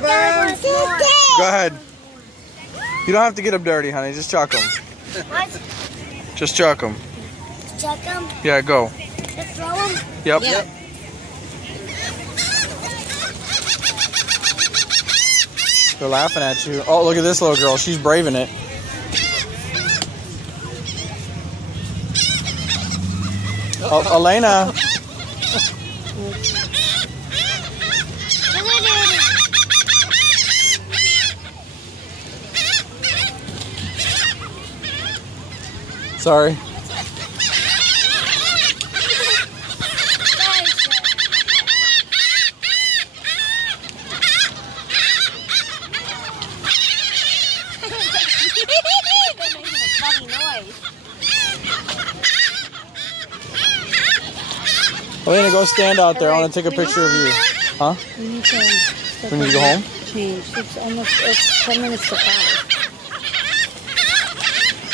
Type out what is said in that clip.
birds. Go ahead. You don't have to get them dirty, honey. Just chuck them. What? Just chuck them. Chuck them? Yeah, go. Just throw them? Yep. Yep. They're laughing at you. Oh, look at this little girl. She's braving it. Oh, Alaina. Sorry. Alaina, go stand out there. I want to take a picture of you. Huh? We need to We need to go home? change. It's 10 minutes to 5.